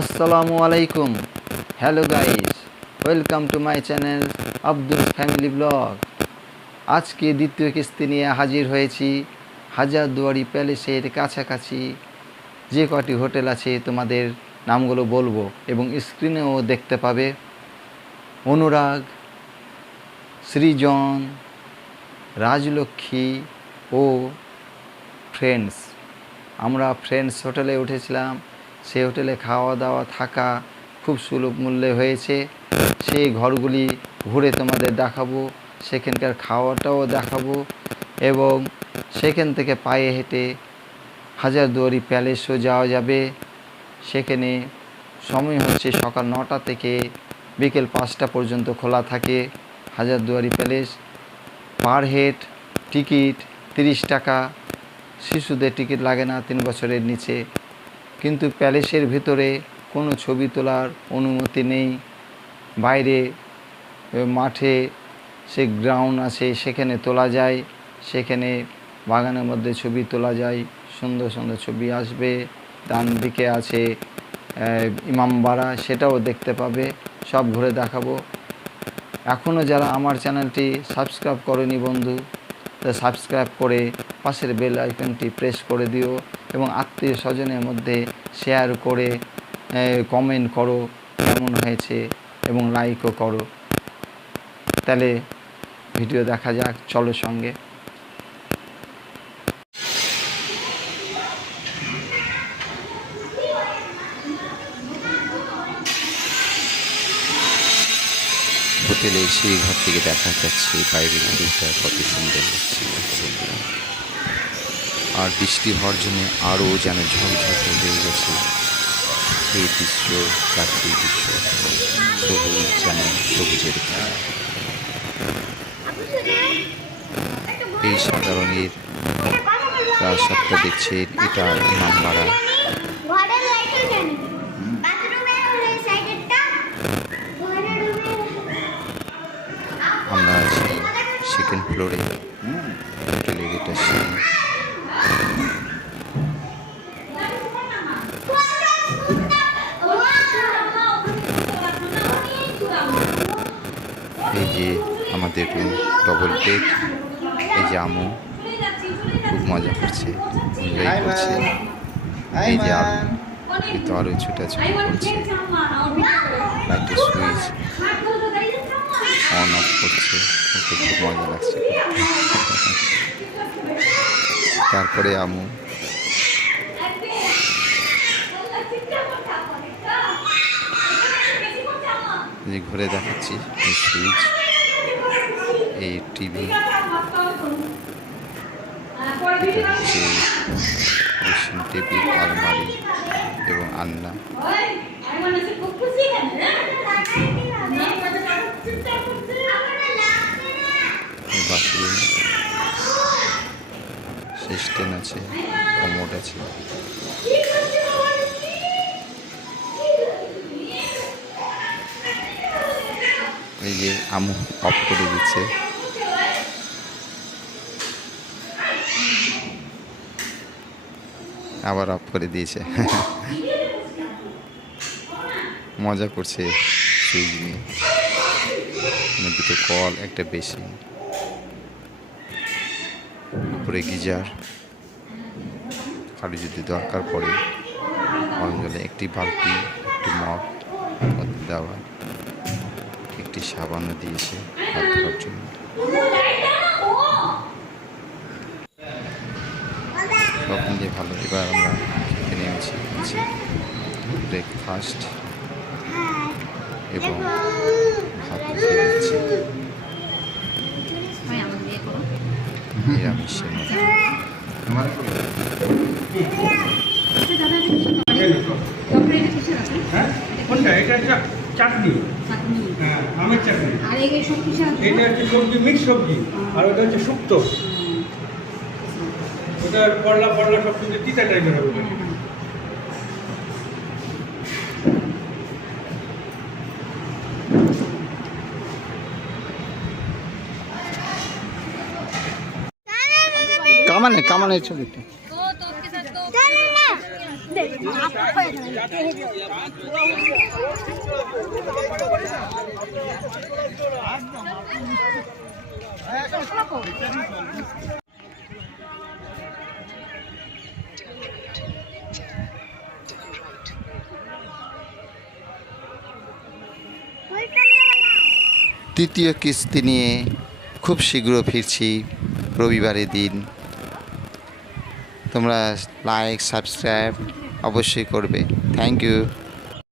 আসসালামু আলাইকুম। Hello guys, welcome to my channel Abdul family blog. আজকে দ্বিতীয় কিস্তি নিয়ে হাজির হয়েছি হাজারদুয়ারি প্যালেসের কাছাকাছি যে কটি হোটেল আছে তোমাদের নামগুলো বলবো এবং স্ক্রিনেও দেখতে পাবে। অনুরাগ, সৃজন, রাজলক্ষ্মী ও ফ্রেন্ডস। আমরা ফ্রেন্ডস হোটেলে উঠেছিলাম। সেই হোটেলে খাওয়া দাওয়া থাকা খুব সুলভ মূল্যে হয়েছে। সেই ঘরগুলি ঘুরে তোমাদের দেখাবো, সেখানকার খাওয়াটাও দেখাবো এবং সেখান থেকে পায়ে হেঁটে হাজারদুয়ারি প্যালেসও যাওয়া যাবে। সেখানে সময় হচ্ছে সকাল 9টা থেকে বিকেল 5টা পর্যন্ত খোলা থাকে Hazarduari palace. Per head ticket 30 টাকা। শিশুদের টিকিট লাগে না 3 বছরের নিচে। কিন্তু প্যালেসের ভিতরে কোনো ছবি তোলার অনুমতি নেই। বাইরে মাঠে সে গ্রাউন্ড আছে, সেখানে তোলা যায়। সেখানে বাগানের মধ্যে ছবি তোলা যায়, সুন্দর সুন্দর ছবি আসবে। ডান দিকে আছে ইমামবাড়া, সেটাও দেখতে পাবে। সব ঘুরে দেখাবো। এখনও যারা আমার চ্যানেলটি সাবস্ক্রাইব করেনি বন্ধু, তা সাবস্ক্রাইব করে পাশের বেল আইকনটি প্রেস করে দিও এবং আত্মীয় স্বজনের মধ্যে শেয়ার করে কমেন্ট করো কেমন হয়েছে এবং লাইকও করো। তাহলে ভিডিও দেখা যাক, চলো সঙ্গে। হোটেলের সিঁড়িঘর থেকে দেখা যাচ্ছে বাইরের ভিউটা কত সুন্দর লাগছে। আর বৃষ্টি হওয়ার জন্য আরও যেন ঝকঝকে হয়ে গেছে এই দৃশ্য, প্রাকৃতিক দৃশ্য, সবুজ যেন সবুজের খেলা। এই সাদা রঙের প্রাসাদটা দেখছেন, এটা ইমামবাড়া। আমরা আছি সেকেন্ড ফ্লোরে। হোটেলের এটা সিঁড়ি। এই যে আমাদের রুম, ডবল বেড। এই যে আমু খুব মজা করছে, এনজয় করছে। এই যে আরো তো আরো ছোটাছুটি করছে। লাইটের সুইচ অন অফ করছে, ওকে খুব মজা লাগছে। তারপরে আমু যে ঘুরে দেখাচ্ছি, এই সুইচ, এই টিভি, এটা হচ্ছে ড্রেসিং টেবিল, আলমারি এবং আলনা। বাথরুম, সিস্টেম আছে, কমোড আছে। এই যে আমু অফ করে দিচ্ছে। আবার অফ করে দিয়েছে। মজা করছে সুইচ নিয়ে। দুটো কল, একটা বেসিন, উপরে গিজার। কারো যদি দরকার পড়ে গরম জলে একটি বালতি, একটি মগ দেওয়া, একটি সাবানও দিয়েছে হাত ধোয়ার জন্য। সব মিলিয়ে ভালো। এবার আমরা খেতে নেমেছি ব্রেকফাস্ট এবং ভাত খেয়ে নিচ্ছি নিরামিষের মধ্যে। চাটনি, আমের চাটনি। এটা হচ্ছে সবজি, মিক্স সবজি। আর ওটা হচ্ছে শুক্তো। ওটা পড়লা পড়লা সব কিছু তিতা টাইপের হবে। কামানে কামানে ছবিটা তৃতীয় কিস্তি নিয়ে খুব শীঘ্র ফিরছি রবিবারের দিন। তোমরা লাইক সাবস্ক্রাইব অবশ্যই করবে। Thank you.